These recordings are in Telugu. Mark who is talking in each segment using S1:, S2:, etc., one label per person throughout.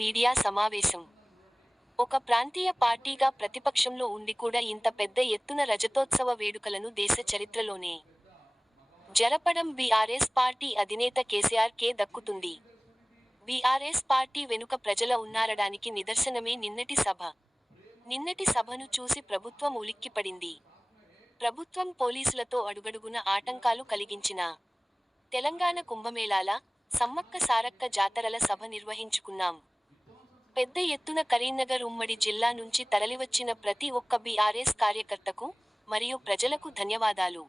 S1: మీడియా సమావేశం. ఒక ప్రాంతీయ పార్టీగా ప్రతిపక్షంలో ఉండి కూడా ఇంత పెద్ద ఎత్తున రజతోత్సవ వేడుకలను దేశ చరిత్రలోనే. జరపడం బీఆర్ఎస్ పార్టీ అధినేత కేసీఆర్ కే దక్కుతుంది. బీఆర్ఎస్ పార్టీ వెనుక ప్రజల ఉన్నారడానికి నిదర్శనమే నిన్నటి సభ. నిన్నటి సభను చూసి ప్రభుత్వం ఉలిక్కిపడింది. ప్రభుత్వం పోలీసులతో అడుగడుగున ఆటంకాలు కలిగించిన. తెలంగాణ కుంభమేళాల సమ్మక్క సారక్క జాతరల సభ నిర్వహించుకున్నాం. పెద్ద ఎత్తున కరీంనగర్ ఉమ్మడి జిల్లా నుంచి తరలివచ్చిన ప్రతి ఒక్క బీఆర్ఎస్ కార్యకర్తకు మరియు ప్రజలకు ధన్యవాదాలు.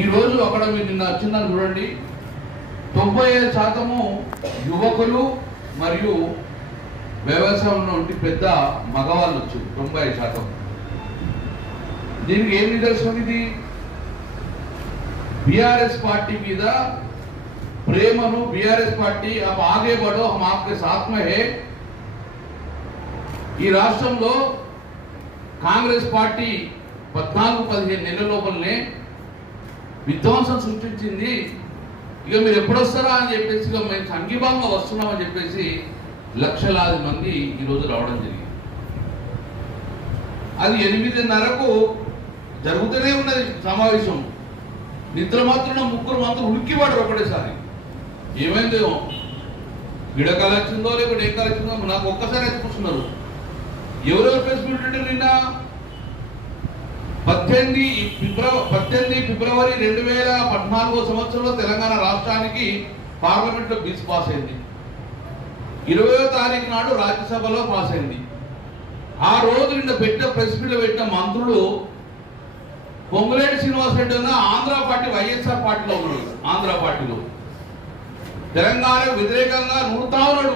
S2: ఈ రోజు అక్కడ మీరు నిన్న వచ్చిందని చూడండి. తొంభై ఐదు శాతము యువకులు మరియు వ్యవసాయంలో ఉండి పెద్ద మగవాళ్ళు వచ్చారు తొంభై ఐదు శాతం. దీనికి ఏం నిదర్శనం ఇది? బీఆర్ఎస్ పార్టీ మీద ప్రేమను బీఆర్ఎస్ పార్టీ अब आगे बढ़ो हम आपके साथ में है ఈ రాష్ట్రంలో కాంగ్రెస్ పార్టీ పద్నాలుగు పదిహేను నెలల లోపలనే విధ్వంసం సృష్టించింది ఇక మీరు ఎప్పుడొస్తారా అని చెప్పేసి ఇక మేము సంఘీభావంగా వస్తున్నామని చెప్పేసి లక్షలాది మంది ఈరోజు రావడం జరిగింది అది ఎనిమిదిన్నరకు జరుగుతూనే ఉన్నది సమావేశం నిద్ర మాత్రం ముగ్గురు మాత్రం ఉలిక్కిపడరు ఒకటేసారి ఏమైందేమో గిడకాలు వచ్చిందో లేకపోతే ఏ కాలు వచ్చిందో నాకు ఒక్కసారి అయితే కూర్చున్నారు. ఎవరెవరు ప్రెస్ నిన్న? పద్దెనిమిది ఫిబ్రవరి పద్దెనిమిది ఫిబ్రవరి రెండు వేల పద్నాలుగో సంవత్సరంలో తెలంగాణ రాష్ట్రానికి పార్లమెంట్లో బిల్స్ పాస్ అయింది. ఇరవయో తారీఖు నాడు రాజ్యసభలో పాస్ అయింది. ఆ రోజు నిన్న పెట్టిన ప్రెస్ మీట్ పెట్టిన మంత్రులు పొంగులేటి శ్రీనివాస్ రెడ్డి ఉన్న ఆంధ్ర పార్టీ వైఎస్ఆర్ పార్టీలో ఉన్నాడు ఆంధ్ర పార్టీలో. తెలంగాణకు వ్యతిరేకంగా నూరుతా ఉన్నాడు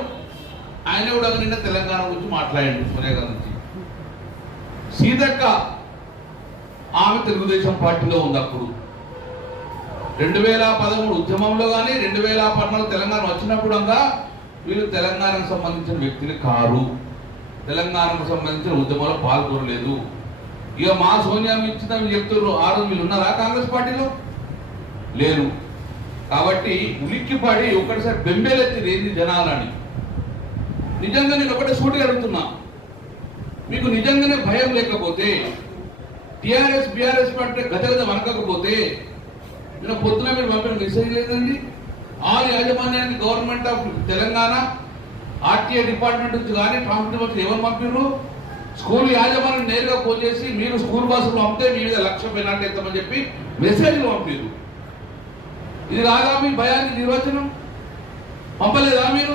S2: ఆయన కూడా నిన్న తెలంగాణ గురించి మాట్లాడండి సోనియా గాంధీ నుంచి సీతక్క ఆమె తెలుగుదేశం పార్టీలో ఉంది అప్పుడు. రెండు వేల పదమూడు ఉద్యమంలో కానీ రెండు వేల పద్నాలుగు తెలంగాణ వచ్చినప్పుడు అంతా వీళ్ళు తెలంగాణకు సంబంధించిన వ్యక్తులు కారు. తెలంగాణకు సంబంధించిన ఉద్యమంలో పాల్గొనలేదు. ఇక మా సోనియా ఇచ్చిన చెప్తున్నారు. ఆ రోజు వీళ్ళు ఉన్నారా కాంగ్రెస్ పార్టీలో? లేరు. కాబట్టి ఉలిక్కిపడి ఒకటిసారి బెంబేలెత్తి ఏంది జనాలని. నిజంగా నేను ఒకటే సూటిగా అడుగుతున్నా. మీకు నిజంగానే భయం లేకపోతే టిఆర్ఎస్ బిఆర్ఎస్ పార్టీ గత వనకపోతే నిన్న పొద్దున మీరు పంపిన మెసేజ్ లేదండి. ఆల్ యాజమాన్యానికి government of Telangana R T I department నుంచి కానీ ట్రాన్స్పోర్ట్ నుంచి ఎవరు పంపిర్రు? స్కూల్ యాజమాన్యం నేరుగా ఫోన్ చేసి మీరు స్కూల్ బస్సులు పంపితే మీ మీద లక్ష్యం పెనాల్టీ ఎత్తామని చెప్పి మెసేజ్లు పంపారు ఇది కాదా మీ భయానికి నిర్వచనం? పంపలేదా మీరు?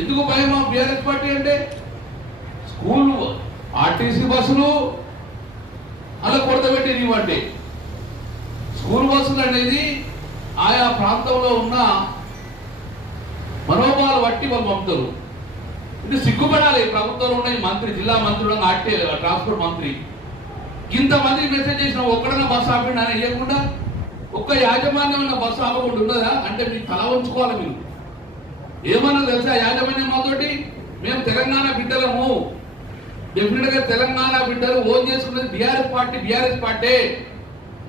S2: ఎందుకు భయం బీఆర్ఎస్ పార్టీ అంటే? స్కూల్ ఆర్టీసీ బస్సులు అలా కొడతబెట్టి ఇవ్వండి. స్కూల్ బస్సులు అనేది ఆయా ప్రాంతంలో ఉన్న మనోభావాలు బట్టి వాళ్ళు పంపుతారు. ఇది సిగ్గుపడాలి. ప్రభుత్వంలో ఉన్న మంత్రి జిల్లా మంత్రులు ఆర్టీ ట్రాన్స్పోర్ట్ మంత్రి. ఇంతమంది మెసేజ్ చేసిన ఒక్కడన్నా బస్సు ఆపండి అని చేయకుండా ఒక్క యాజమాన్యం ఉన్న బస్సు ఆపకుండా ఉన్నదా? అంటే మీరు తల ఉంచుకోవాలి మీరు. ఏమన్నా తెలుసా యాజమాన్యం మాతోటి? మేము తెలంగాణ బిడ్డలము. డెఫినెట్గా తెలంగాణ బిడ్డలు ఓన్ చేసుకున్నది బీఆర్ఎస్ పార్టీ బీఆర్ఎస్ పార్టీ.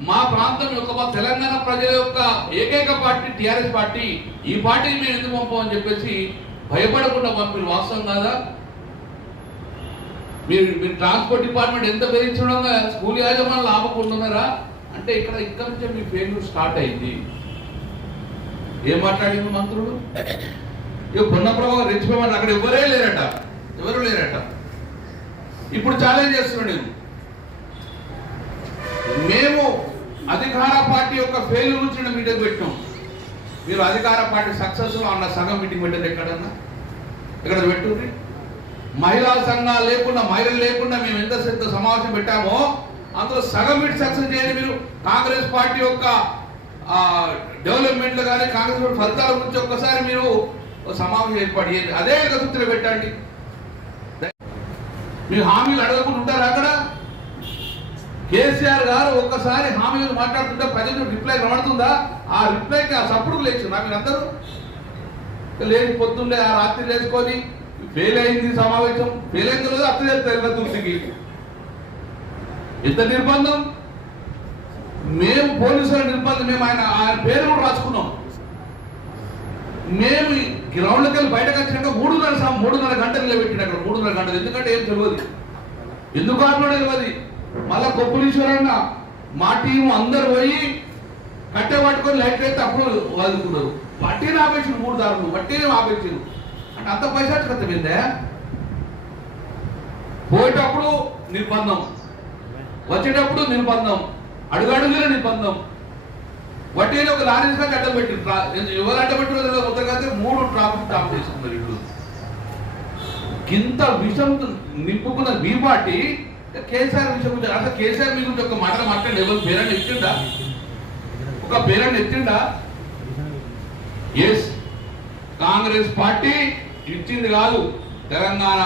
S2: మా ప్రాంతం యొక్క మా తెలంగాణ ప్రజల యొక్క ఏకైక పార్టీ టీఆర్ఎస్ పార్టీ. ఈ పార్టీని మేము ఎందుకు పంపమని చెప్పేసి భయపడకుండా పంపిన వాస్తవం కాదా? మీరు మీరు ట్రాన్స్పోర్ట్ డిపార్ట్మెంట్ ఎంత బెదిరించడంగా స్కూల్ యాజమాన్యాలు ఆపకుంటున్నారా అంటే ఇక్కడ ఇక్కడ నుంచే మీ ఫెయిల్యూర్ స్టార్ట్ అయింది. ఏం మాట్లాడింది మంత్రులు ఇక పొన్నప్రభావం రెచ్చిపోమని అక్కడ ఎవరే లేరట. ఎవరు లేరట? ఇప్పుడు ఛాలెంజ్ చేస్తున్నాడు నేను మేము అధికార పార్టీ యొక్క ఫెయిల్యూర్ నుంచి మీటింగ్ పెట్టాం మీరు అధికార పార్టీ సక్సెస్ అన్న సగం మీటింగ్ పెట్టారు ఎక్కడన్నా? ఇక్కడ పెట్టుంది మహిళా సంఘాలు లేకుండా మహిళలు లేకుండా మేము ఎంత సమావేశం పెట్టామో అందులో సగం మీట్ సక్సెస్ చేయండి మీరు. కాంగ్రెస్ పార్టీ యొక్క డెవలప్మెంట్లు కానీ కాంగ్రెస్ పార్టీ ఫలితాల గురించి ఒక్కసారి మీరు సమావేశం ఏర్పాటు చేయండి. అదే గతులు పెట్టండి. మీరు హామీలు అడగకుండా ఉంటారు అక్కడ? కేసీఆర్ గారు ఒక్కసారి హామీలు మాట్లాడుతుంటే ప్రజలు రిప్లై కనబడుతుందా? ఆ రిప్లైకి ఆ సప్పుడు లేచి నా మీరందరూ? లేని పొద్దున్నే ఆ రాత్రి లేచుకొని ఫెయిల్ అయింది సమావేశం. ఫెయిల్ అయింది అర్థం చేస్తారు తులసికి. ఎంత నిర్బంధం? మేము పోలీసుల నిర్బంధం మేము ఆయన ఆయన పేరు కూడా రాసుకున్నాం. మేము గ్రౌండ్కి వెళ్ళి బయటకు వచ్చినాక మూడున్నర మూడున్నర గంటలు నిలబెట్టిన అక్కడ మూడున్నర గంటలు. ఎందుకంటే ఏం తెలియదు. ఎందుకు ఆత్మడో తెలియదు మళ్ళా కొప్పులీశ్వరన్న మా టీం అందరు పోయి కట్టె పట్టుకొని లైట్ అయితే అప్పుడు వదులుకున్నారు. వట్టిని ఆపేసిన మూడు దారులు. వట్టిని ఆపేసారు అంటే అంత పైసా కథ పోయేటప్పుడు నిర్బంధం. వచ్చేటప్పుడు నిర్బంధం అడుగడుగుల నిర్బంధం. వడ్డీని ఒక లారీ తీసుకొని అడ్డం పెట్టి ఎవరు అడ్డం పెట్టిన మొత్తం మూడు ట్రాఫిక్ స్టాప్ చేసుకున్నారు ఇల్లు ఇంత విషం నింపుకున్న మీ పార్టీ కేసీఆర్ విషయం గురించి అసలు కేసీఆర్ మీ గురించి ఒక మాటలు మాట్లాడి ఎవరు పేరెంట్ ఎత్తిండా? ఒక పేరెంట్ ఎత్తిండా? ఎస్ కాంగ్రెస్ పార్టీ ఇచ్చింది కాదు. తెలంగాణ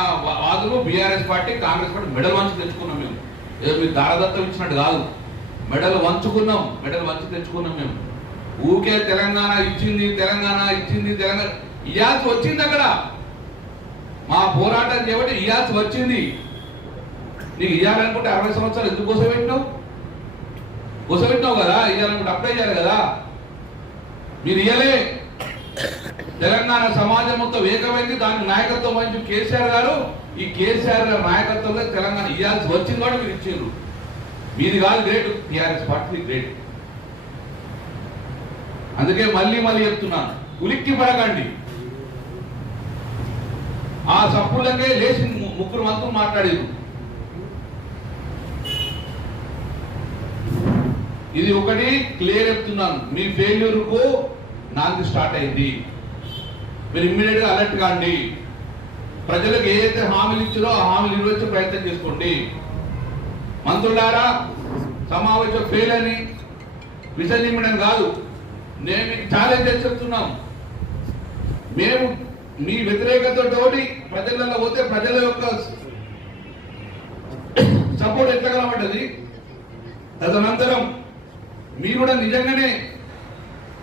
S2: వాదులు BRS party Congress party medal మంచి తెచ్చుకున్నాం మేము. ఏదో మీరు దారదత్తం ఇచ్చినట్టు కాదు. మెడల్ వంచుకున్నాం మెడల్ వంచి తెచ్చుకున్నాం మేము. ఊకే తెలంగాణ ఇచ్చింది తెలంగాణ ఇచ్చింది తెలంగాణ. ఇయాల్సి వచ్చింది అక్కడ. మా పోరాటం చేయబట్టి ఇయాల్సి వచ్చింది. నీకు ఇయ్యాలనుకుంటే అరవై సంవత్సరాలు ఎందుకు కోసం పెట్టినావు కోసం పెట్టినావు కదా ఇయ్యాలనుకుంటే అప్లై చేయాలి కదా. మీరు ఇయ్యలే. తెలంగాణ సమాజం మొత్తం ఏకమైంది దానికి నాయకత్వం వహించి కేసీఆర్ గారు. ఈ కేసీఆర్ నాయకత్వంలో తెలంగాణ ఇవ్వాల్సి వచ్చింది కూడా మీరు ఇచ్చిండ్రు. మీది కాదు గ్రేట్. TRS party great. అందుకే మళ్ళీ మళ్ళీ చెప్తున్నాను ఉలిక్కి పడకండి. ఆ సప్పులకే లేచి ముగ్గురు మంత్రులు మాట్లాడేది ఇది ఒకటి క్లియర్ చెప్తున్నాను. మీ ఫెయిల్యూర్కు నాకు స్టార్ట్ అయింది. మీరు ఇమ్మీడియట్గా అలర్ట్ కాండి. ప్రజలకు ఏదైతే హామీలు ఇచ్చారో ఆ హామీలు నిర్వహించే ప్రయత్నం చేసుకోండి. మంత్రులారా సమావేశం ఫెయిల్ అని విసర్జించడం కాదు. నేను మీకు ఛాలెంజ్ చేసి చెప్తున్నాం. మేము మీ వ్యతిరేకతతోటి ప్రజలలో పోతే ప్రజల యొక్క సపోర్ట్ ఎట్లా కనబడ్డది? తదనంతరం మీరు కూడా నిజంగానే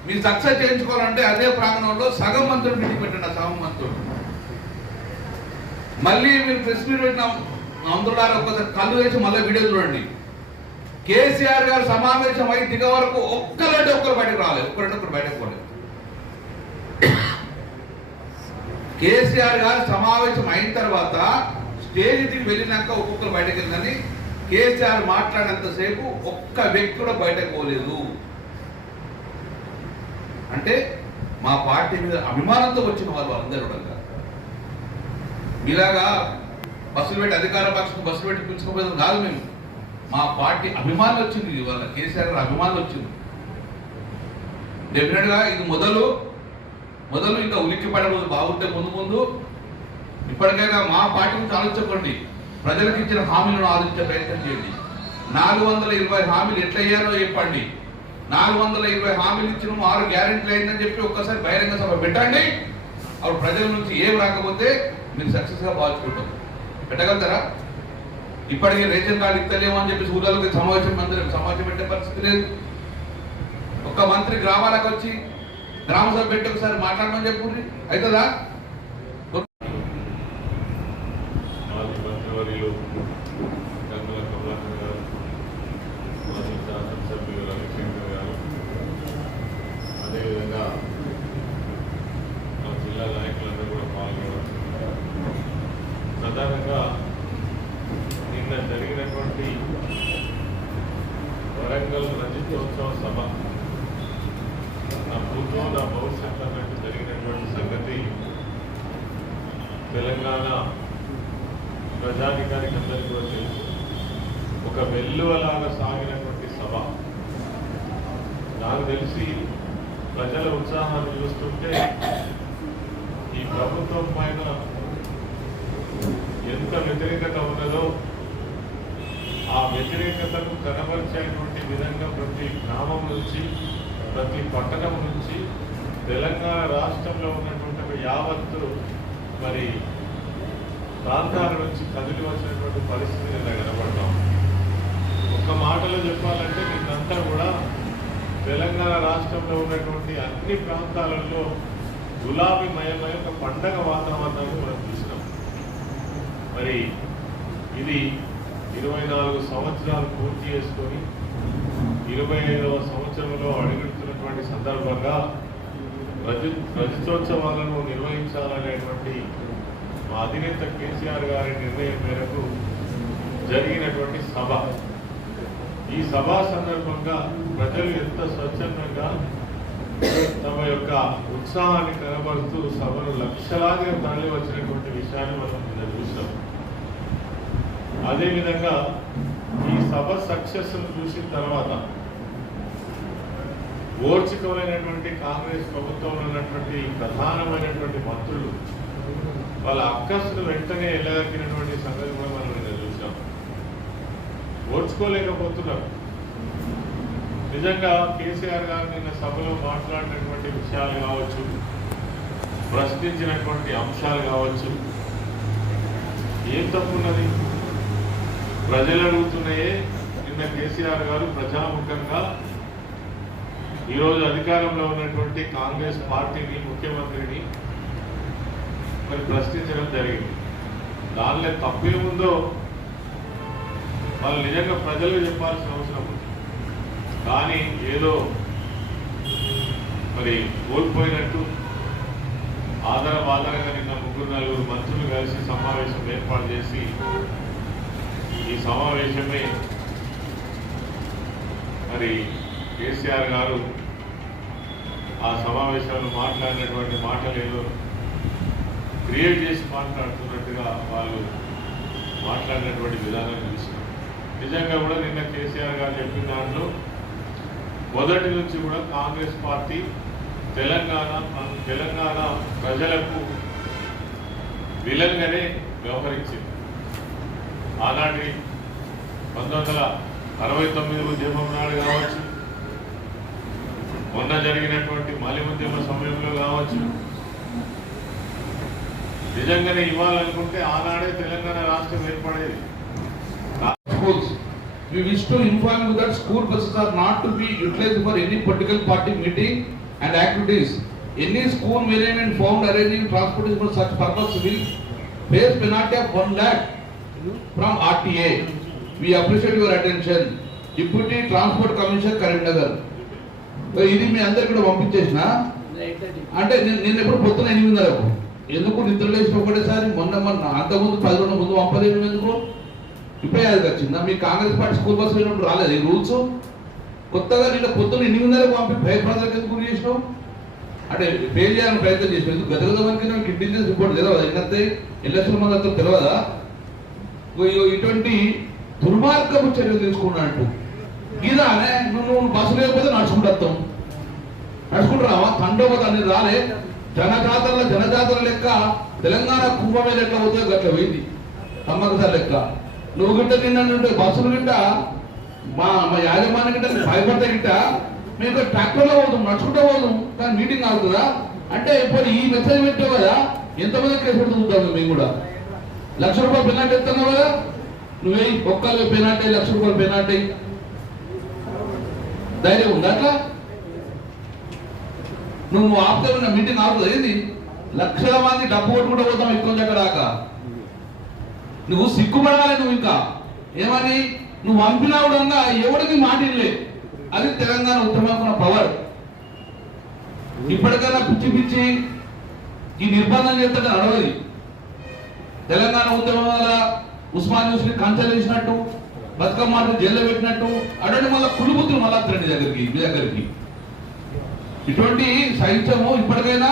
S2: మీరు సక్సెస్ చేయించుకోవాలంటే అదే ప్రాంగణంలో సగం మంత్రులు మీటింగ్ పెట్టండి ఆ సగం మంత్రులు. మళ్ళీ మీరు ప్రెస్ మీట్ పెట్టిన మంత్రులారా ఒక్కసారి కళ్ళు వేసి మళ్ళీ వీడియో చూడండి. కేసీఆర్ గారు సమావేశం అయి దిగ వరకు ఒక్కరంటే ఒక్కరు బయటకు రాలేదు. ఒక్కరంటే ఒక్కరు బయటకు పోలేదు. కేసీఆర్ గారు సమావేశం అయిన తర్వాత స్టేజ్ దిగి వెళ్ళినాక ఒక్కొక్కరు బయటకు వెళ్ళిందని కేసీఆర్ మాట్లాడినంతసేపు ఒక్క వ్యక్తి కూడా బయటకు పోలేదు. అంటే మా పార్టీ మీద అభిమానంతో వచ్చిన వాళ్ళు అందరూ ఇలాగా బస్సులు పెట్టి అధికార పక్షం బస్సులు పెట్టి పిలుచుకోపోయేది కాదు మేము. మా పార్టీ అభిమానులు వచ్చింది ఇవాళ. కేసీఆర్ అభిమానులు వచ్చింది డెఫినెట్గా ఇది మొదలు. మొదలు ఇంకా ఉలిక్కి పడే రోజు బాగుంటే ముందు ముందు. ఇప్పటికైనా మా పార్టీ గురించి ఆలోచించకండి. ప్రజలకు ఇచ్చిన హామీలను ఆలోచించే ప్రయత్నం చేయండి. నాలుగు వందల ఇరవై హామీలు ఎట్లా అయ్యారో చెప్పండి. నాలుగు వందల ఇరవై హామీలు ఇచ్చిన ఆరు గ్యారెంటీలు అయిందని చెప్పి ఒక్కసారి బహిరంగ సభ పెట్టండి. అప్పుడు ప్రజల నుంచి ఏం రాకపోతే మీరు సక్సెస్గా పెట్టగలుగుతారా? ఇప్పటికీ రేషన్ కార్డు ఇస్తలేము అని చెప్పి ఊళ్ళకి సమావేశం మంత్రి సమావేశం పెట్టే పరిస్థితి లేదు. ఒక్క మంత్రి గ్రామాలకు వచ్చి గ్రామ సభ పెట్టి ఒకసారి మాట్లాడమని చెప్పుర్రి అవుతుందా
S3: మాజీ మంత్రివర్యులు గంగుల కమలాకర్ గారు మాజీ శాసనసభ్యులు రవిశంకర్ గారు అదేవిధంగా మా జిల్లా నాయకులందరూ కూడా పాల్గొనడం ప్రధానంగా నిన్న జరిగినటువంటి వరంగల్ రజతోత్సవ సభ నా భూతో నా భవిష్యత్తు అన్నట్టు జరిగినటువంటి సంగతి తెలంగాణ ప్రజానికానికి అందరికీ కూడా తెలుసు. ఒక వెల్లువలాగా సాగినటువంటి సభ. నాకు తెలిసి ప్రజల ఉత్సాహాన్ని చూస్తుంటే ఈ ప్రభుత్వం పైన ఎంత వ్యతిరేకత ఉన్నదో ఆ వ్యతిరేకతను కనబరిచేటువంటి విధంగా ప్రతి గ్రామం నుంచి ప్రతి పట్టణం నుంచి తెలంగాణ రాష్ట్రంలో ఉన్నటువంటి యావత్తు మరి ప్రాంతాల నుంచి కదిలి వచ్చినటువంటి పరిస్థితి నిన్న కనబడతాం ఒక్క మాటలో చెప్పాలంటే నిన్నంతా కూడా తెలంగాణ రాష్ట్రంలో ఉన్నటువంటి అన్ని ప్రాంతాలలో గులాబీమయమై ఒక పండగ వాతావరణాన్ని మనం చూసినాం. మరి ఇది ఇరవై నాలుగు సంవత్సరాలు పూర్తి చేసుకొని ఇరవై ఐదవ సంవత్సరంలో అడుగుతున్నటువంటి సందర్భంగా రజ రజతోత్సవాలను నిర్వహించాలనేటువంటి మా అధినేత కేసీఆర్ గారి నిర్ణయం మేరకు జరిగినటువంటి సభ. ఈ సభా సందర్భంగా ప్రజలు ఎంత స్వచ్ఛందంగా తమ యొక్క ఉత్సాహాన్ని కనబరుస్తూ సభను లక్షలాదిగా తరలి వచ్చినటువంటి విషయాన్ని మనం నిన్న చూసాం అదేవిధంగా ఈ సభ సక్సెస్ చూసిన తర్వాత ఓర్చికమైనటువంటి కాంగ్రెస్ ప్రభుత్వంలో ఉన్నటువంటి ప్రధానమైనటువంటి మంత్రులు వాళ్ళ అక్కస్సును వెంటనే వెళ్ళగక్కినటువంటి సంగతి కూడా మనం నిన్న చూసాం. ఓర్చుకోలేకపోతున్నారు. నిజంగా కేసీఆర్ గారు నిన్న సభలో మాట్లాడినటువంటి విషయాలు కావచ్చు ప్రశ్నించినటువంటి అంశాలు కావచ్చు ఏం తప్పున్నది? ప్రజలు అడుగుతున్నాయే. నిన్న కేసీఆర్ గారు ప్రజాముఖంగా ఈరోజు అధికారంలో ఉన్నటువంటి కాంగ్రెస్ పార్టీని ముఖ్యమంత్రిని మరి ప్రశ్నించడం జరిగింది. దానిలో తప్పేముందో వాళ్ళు నిజంగా ప్రజలకు చెప్పాల్సిన అవసరం ఉంది. కానీ ఏదో మరి కోల్పోయినట్టు ఆదర బాదరగా నిన్న ముగ్గురు నలుగురు మంత్రులు కలిసి సమావేశం ఏర్పాటు చేసి ఈ సమావేశమే మరి కేసీఆర్ గారు ఆ సమావేశంలో మాట్లాడినటువంటి మాటలేదో క్రియేట్ చేసి మాట్లాడుతున్నట్టుగా వాళ్ళు మాట్లాడినటువంటి విధానం చూసినాం నిజంగా కూడా నిన్న కేసీఆర్ గారు చెప్పిన దాంట్లో మొదటి నుంచి కూడా కాంగ్రెస్ పార్టీ తెలంగాణ తెలంగాణ ప్రజలకు విలన్గానే వ్యవహరించింది. ఆనాటి పంతొమ్మిది వందల అరవై తొమ్మిది ఉద్యమం నాడు కావచ్చు మొన్న జరిగినటువంటి మాలి సమయంలో కావచ్చు నిజంగానే ఇవ్వాలనుకుంటే ఆనాడే తెలంగాణ రాష్ట్రం ఏర్పడేది.
S2: We wish to inform you that school buses are not to be utilized for any political party meeting and activities. Any school management found arranging transportation for such purpose will face penalty of 1 lakh from RTA. We appreciate your attention. Deputy Transport Commissioner Karimnagar. ఇది మీ అందరికి కూడా పంపించేసిన? అంటే నేను ఎప్పుడు పొద్దున ఎనిమిదిన్నరకు ఎందుకు నిద్ర లేచి ఒకటేసారి? మొన్న మొన్న అంతకుముందు పది రోజుల ముందు పంపలేదు ఎందుకు? ఇప్పుడే అది వచ్చిందా? మీ కాంగ్రెస్ పార్టీ స్కూల్ బస్ అయినప్పుడు రాలేదు. ఈ రూల్స్? కొత్తగా నిన్న పొద్దున్న ఎనిమిదిన్నరకు పంపి భయప్రదలకు ఎందుకు గురి చేసినావు? అంటే ఫెయిల్ చేయాలని ప్రయత్నం చేసినావు. ఎందుకు గత గత వరకు నాకు ఇంటెలిజెన్స్ రిపోర్ట్ తెలియదు ఎందుకంటే ఎలక్షన్ మంది అంతా తెలియదా ఇటువంటి దుర్మార్గపు చర్యలు తీసుకున్నట్టు ఇదానే నువ్వు నువ్వు బస్సు లేకపోతే నడుచుకుంటాం వస్తాం నడుచుకుంటూ రావా తండోపతి అనేది రాలే. జనజాతరల జనజాతర లెక్క తెలంగాణ కుంభమేళ ఎట్లా పోతే గట్ల పోయింది. తమ్మకసారి లెక్క. నువ్వు గిట్ట నిన్నంటే బస్సులు గిట్ట మా మా యాజమాన్యం గిట్ట భయపడతా గిట్ట మేము ట్రాక్టర్లో పోతాం నడుచుకుంటూ పోతాం కానీ మీటింగ్ ఆగుతుందా? అంటే ఇప్పుడు ఈ మెసేజ్ పెట్టావు కదా ఎంతమంది కేసు పెడుతుంటాం మేము కూడా. లక్ష రూపాయలు పెనాల్టీ ఇస్తున్నావు కదా? నువ్వే ఒక్కళ్ళు పెనాల్టీ లక్ష రూపాయలు పెనాల్టీ ధైర్యం ఉందా అట్లా? నువ్వు నువ్వు ఆపితే ఉన్న మీటింగ్ ఆపుతుంది ఏంది? లక్షల మంది డబ్బు కొట్టుకుంటూ పోతాం ఎక్కువ దగ్గర దాకా. నువ్వు సిగ్గుపడాలి నువ్వు ఇంకా. ఏమని? నువ్వు పంపినా కూడా ఎవరికి మాటిల్లే అది తెలంగాణ ఉత్తమ పవర్ ఇప్పటికైనా పిచ్చి పిచ్చి ఈ నిర్బంధం చేస్తే నడవది. తెలంగాణ ఉద్యమం వల్ల ఉస్మాన్ యూస్ని కంచెలు వేసినట్టు బతుకమ్మ జైల్లో పెట్టినట్టు అటువంటి మళ్ళీ కులుబుద్ధులు మళ్ళా వస్తారండి మీ దగ్గరికి మీ దగ్గరికి. ఇటువంటి సాహిత్యము ఇప్పటికైనా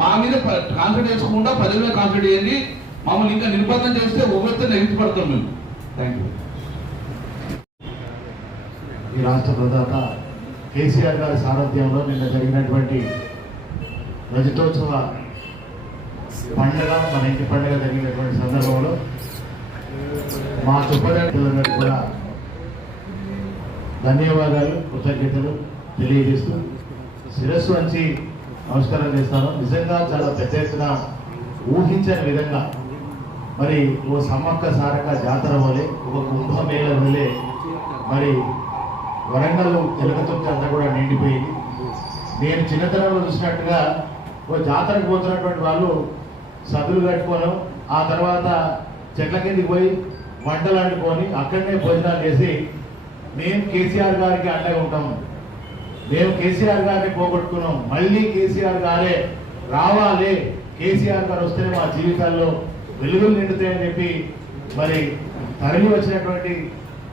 S2: మా మీద కాన్సన్ట్రేట్ చేసుకుండా ప్రజల మీద కాన్సన్ట్రేట్ చేయండి. మమ్మల్ని ఇంకా నిర్బంధం చేస్తే ఒకరితో నెగిటిపడతాం మేము. థ్యాంక్ యూ
S4: ఈ రాష్ట్ర ప్రదాత కేసీఆర్ గారి సారథ్యంలో నిన్న జరిగినటువంటి రజతోత్సవ పండగ మన ఇంటి పండుగ జరిగినటువంటి సందర్భంలో మా సుబ్బారెడ్డి కూడా ధన్యవాదాలు కృతజ్ఞతలు తెలియజేస్తూ శిరస్సు వంచి నమస్కారం చేస్తాను. నిజంగా చాలా పెద్ద ఎత్తున ఊహించని విధంగా మరి ఓ సమ్మక్క సారక జాతర వలె ఒక కుంభమేళ వలె మరి వరంగల్ ఎలుకతొట్టి అంతా కూడా నిండిపోయింది. నేను చిన్నతనంలో చూసినట్టుగా ఓ జాతరకు పోతున్నటువంటి వాళ్ళు సదులు కట్టుకోవడం ఆ తర్వాత చెట్ల కిందకి పోయి వంటలు వండుకొని అక్కడనే భోజనాలు చేసి మేము కేసీఆర్ గారికి అండగా ఉంటాము మేము కేసీఆర్ గారిని పోగొట్టుకున్నాం. మళ్ళీ కేసీఆర్ గారే రావాలి. కేసీఆర్ గారు వస్తేనే మా జీవితాల్లో వెలుగులు నిండుతాయని చెప్పి మరి తరలి వచ్చినటువంటి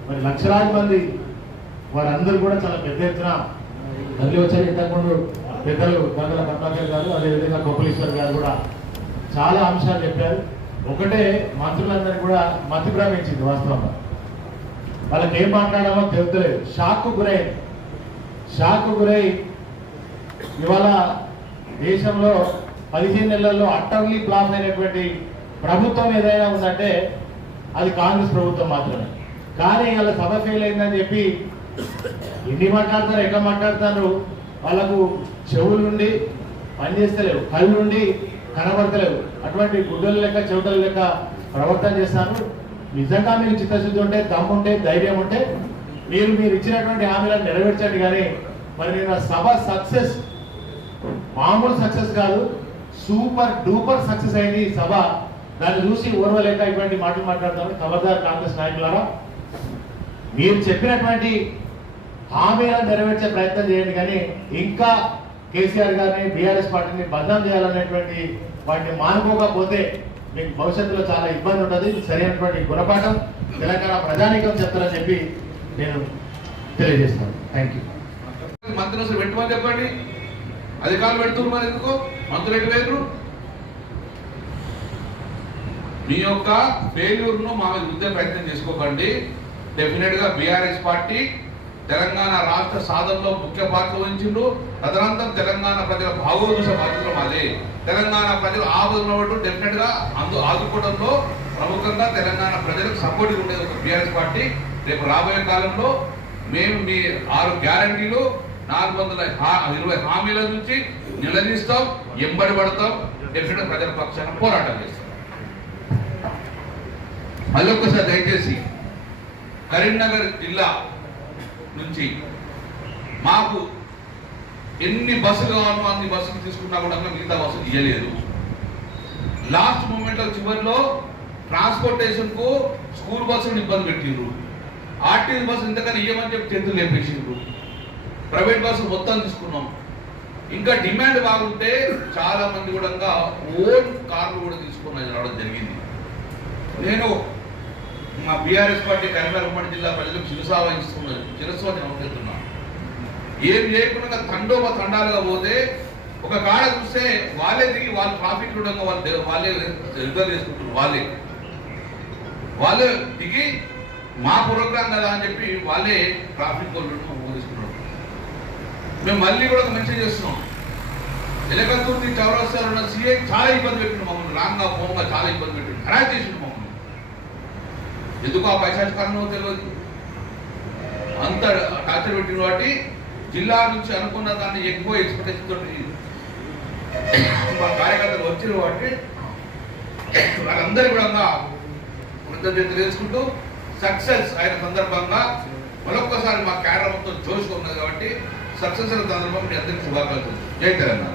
S4: మరి లక్షలాది మంది వారందరూ కూడా చాలా పెద్ద ఎత్తున తరలి వచ్చారు. ఇంతకుముందు పెద్దలు గంగల పద్మాకర్ గారు అదేవిధంగా గొప్పలేశ్వర్ గారు కూడా చాలా అంశాలు చెప్పారు. ఒకటే మంత్రులందరినీ కూడా మతి భ్రమించింది వాస్తవంగా. వాళ్ళకి ఏం మాట్లాడాలో తెలుస్తలేదు షాక్కు గురై షాక్కు గురై ఇవాళ దేశంలో పదిహేను నెలల్లో అట్టర్లీ ఫ్లాప్ అయినటువంటి ప్రభుత్వం ఏదైనా ఉందంటే అది కాంగ్రెస్ ప్రభుత్వం మాత్రమే. కానీ వాళ్ళ సభ ఫెయిల్ అయిందని చెప్పి ఎన్ని మాట్లాడతారు ఎక్కడ మాట్లాడతారు? వాళ్ళకు చెవులుండి పనిచేస్తలేవు కళ్ళుండి కనబడతలేవు అటువంటి గుడ్డలు లెక్క చెవుటల లెక్క ప్రవర్తన చేస్తాను నిజంగా మీకు చిత్తశుద్ధి ఉంటే దమ్ముంటే ధైర్యం ఉంటే మీరు మీరు ఇచ్చినటువంటి హామీలను నెరవేర్చండి కానీ మరి నేను సభ సక్సెస్ మామూలు సక్సెస్ కాదు సూపర్ డూపర్ సక్సెస్ అయింది ఈ సభ. దాన్ని చూసి ఓర్వలేక ఇటువంటి మాటలు మాట్లాడతాను ఖబర్దార్ కాంగ్రెస్ నాయకులారా మీరు చెప్పినటువంటి హామీలను నెరవేర్చే ప్రయత్నం చేయండి కానీ ఇంకా కేసీఆర్ గారిని బీఆర్ఎస్ పార్టీని బదనాం చేయాలనేటువంటి వాటిని మానుకోకపోతే మీకు భవిష్యత్తులో చాలా ఇబ్బంది ఉంటుంది. సరైనటువంటి గుణపాఠం. తెలంగాణ ప్రజానీకం చెప్తారని చెప్పి నేను తెలియజేస్తాను. థ్యాంక్ యూ
S2: మంత్రి అసలు పెట్టమని చెప్పండి. అధికారులు పెడుతున్నారు మరి ఎందుకు? మంత్రులు ఎటు వేరు మీ యొక్క ఫెయిల్యూర్ను మా మీద రుద్దే ప్రయత్నం చేసుకోకండి. డెఫినెట్గా బీఆర్ఎస్ పార్టీ తెలంగాణ రాష్ట్ర సాధనలో ముఖ్య పాత్ర వహించిండు. తదనంతరం తెలంగాణ ప్రజల భాగోదశ బాధ్యతలు మాదే. తెలంగాణ ప్రజలు ఆదరణ డెఫినెట్గా అందు ఆదుకోవడంలో ప్రముఖంగా తెలంగాణ ప్రజలకు సపోర్ట్ ఉండేది ఒక బీఆర్ఎస్ పార్టీ. రేపు రాబోయే కాలంలో మేము మీ ఆరు గ్యారంటీలు నాలుగు వందల ఇరవై హామీల నుంచి నిలదీస్తాం ఎంబడి పడతాం. డెఫినెట్ ప్రజల పక్షాన పోరాటం చేస్తాం. మళ్ళీ ఒక్కసారి దయచేసి కరీంనగర్ జిల్లా నుంచి మాకు ఎన్ని బస్సులు కావాలో అన్ని బస్సులు తీసుకున్నా కూడా మిగతా బస్సులు ఇవ్వలేదు లాస్ట్ మూమెంట్లో చివరిలో ట్రాన్స్పోర్టేషన్కు స్కూల్ బస్సులను ఇబ్బంది పెట్టిండ్రు ఆర్టీసీ బస్సు ఇంతకన్నా ఇవ్వమని చెప్పి చేతులు లేపేసిండ్రు. ప్రైవేట్ బస్సు మొత్తం తీసుకున్నాం. ఇంకా డిమాండ్ బాగుంటే చాలా మంది కూడా ఓన్ కార్లు కూడా తీసుకుని రావడం జరిగింది. నేను మా బీఆర్ఎస్ పార్టీ కరీంనగర్ ఉమ్మడి జిల్లా ప్రజలకు చిరుసా వహిస్తున్నాను చిరస్సు అని అనుకుంటున్నాను ఏం చేయకుండా తండోప తండాలుగా పోతే ఒక కాడ చూస్తే వాళ్ళే దిగి వాళ్ళు ట్రాఫిక్ ఉండగా వాళ్ళు వాళ్ళే రిజర్వ్ చేసుకుంటారు వాళ్ళే. వాళ్ళే దిగి మా ప్రోగ్రాం కదా అని చెప్పి వాళ్ళే ట్రాఫిక్ వాళ్ళు బోధిస్తున్నారు మేము మళ్ళీ కూడా ఒక మెన్షన్ చేస్తున్నాం. ఎలకతూర్తి చౌరస్తాలో ఉన్న సీఐ చాలా ఇబ్బంది పెట్టిండు మమ్మల్ని. రాంగా పోంగా చాలా ఇబ్బంది పెట్టిండు. హరాజ్ చేసిండు. ఎందుకు ఆ పైశాచికారణం తెలియదు అంత టార్చర్ పెట్టిన వాటి జిల్లా నుంచి అనుకున్న దాన్ని ఎక్కువ ఎక్స్పెక్టేషన్ తోటి మా కార్యకర్తలు వచ్చిన వాటి వాళ్ళందరూ కూడా కృతజ్ఞత తెలుసుకుంటూ సక్సెస్ అయిన సందర్భంగా మరొక్కసారి మా క్యాడర్ మొత్తం జోష్ ఉన్నది కాబట్టి సక్సెస్ అయిన సందర్భంగా మీ అందరికీ శుభాకాంక్షలు. జై తెలంగాణ.